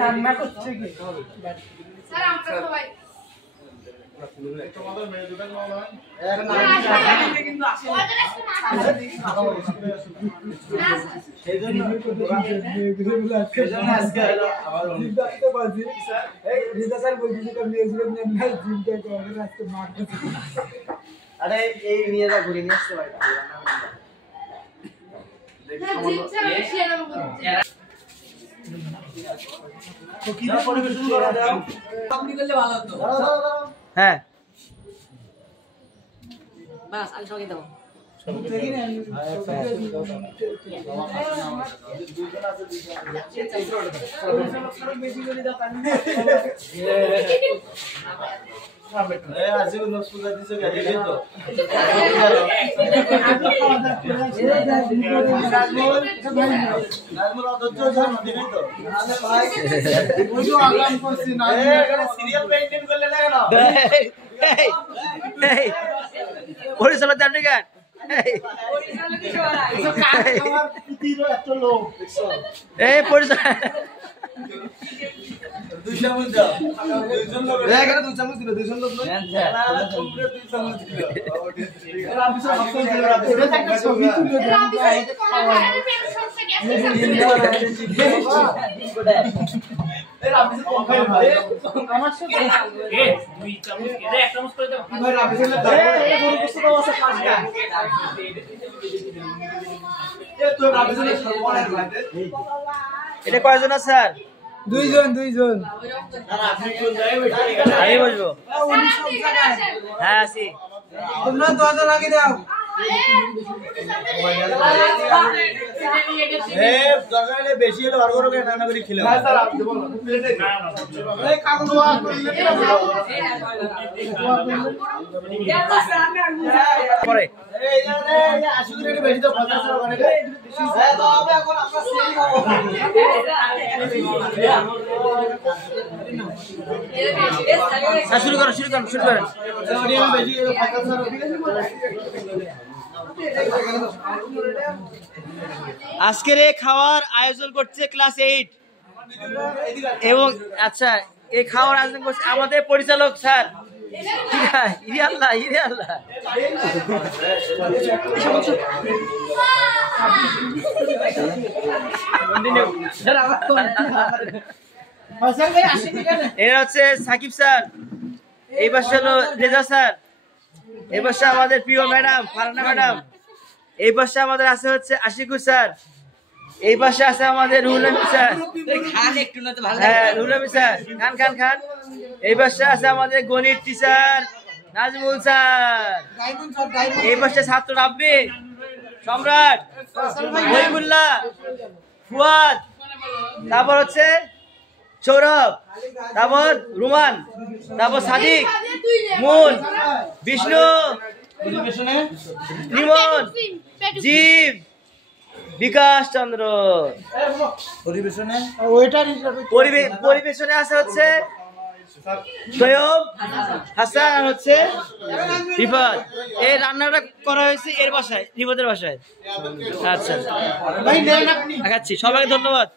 রান্না করছে কি স্যার আমরা সবাই তোমাদের মেয়ে দুটো কল হয় কিন্তু আসে সেইজন্য আজকে আবার দেখতে পাচ্ছি এই রিদা স্যার বলছি যে মিউজিক নিয়ে না জিমটা করে আজকে মার আরে এই নিয়েটা ঘুরে নিয়ে আসতে পারি হ্যাঁ বাস আমি সবাইকে দেবো পরিচালক জানি কেন এই পরিচালক দুই চামচ দাও দুইজন লোক এখানে দুই চামচ দিল দুইজন লোক নয় না কমপ্লিট দুই চামচ দিল এর অফিসার হাসন দিল এটা একটা ছবি তুলে দাও এর অফিসার কমপ্লিট ভাই আমার সাথে এ দুই চামচ এটা এক চামচ করে দাও ভাই অফিসার এই গরু কষ্ট দাও আছে পাঁচটা এ তো অফিসারের সর্বনাশ ভাই এটা কয়জন আছে স্যার দুইজন আমি বসবো হ্যাঁ আছি তোমরা দরজা লাগিয়ে দাও এ জায়গায় বেশি হলে বার করো কেন না করে খেলে না স্যার আপনি বলুন প্লেটে না এই কাগজ ওয়া করলে পরে এই জানে 80 গ্রেড বেশি তো 50 টাকা ওখানে এই তো হবে এখন আমরা সেল খাবো শুরু করো বেশি 50 টাকা আজকের এই খাওয়ার আয়োজন করছে ক্লাস 8 এবং আচ্ছা এই খাওয়ার আয়োজন করছে আমাদের পরিচালক স্যার ইরে আল্লাহ এরা হচ্ছে সাকিব স্যার, এই পাশে হলো রেজা স্যার, এই পাশে আমাদের প্রিয় ম্যাডাম ফারহানা ম্যাডাম, এই পাশে আমাদের আছে হচ্ছে আশিকুর স্যার, এই পাশে আছে আমাদের রুহুল আমিন স্যার, হ্যাঁ রুহুল আমিন স্যার খান, এই পাশে আছে আমাদের গণিত টিচার নাজমুল স্যার, এই পাশে ছাত্র রাব্বি, সম্রাট, মহিবুল্লাহ, ফুয়াদ, তারপর হচ্ছে সৌরভ, তারপর রুমান, তারপর সাদিক, মুন, বিষ্ণু, রিমন, জীব, বিকাশ চন্দ্র। পরিবেশনে আছে হচ্ছে সৈয়ব হাসান আর হচ্ছে রিফাত। এই রান্নাটা করা হয়েছে এর বাসায়, রিফাতের বাসায়। আচ্ছা, সবাইকে ধন্যবাদ।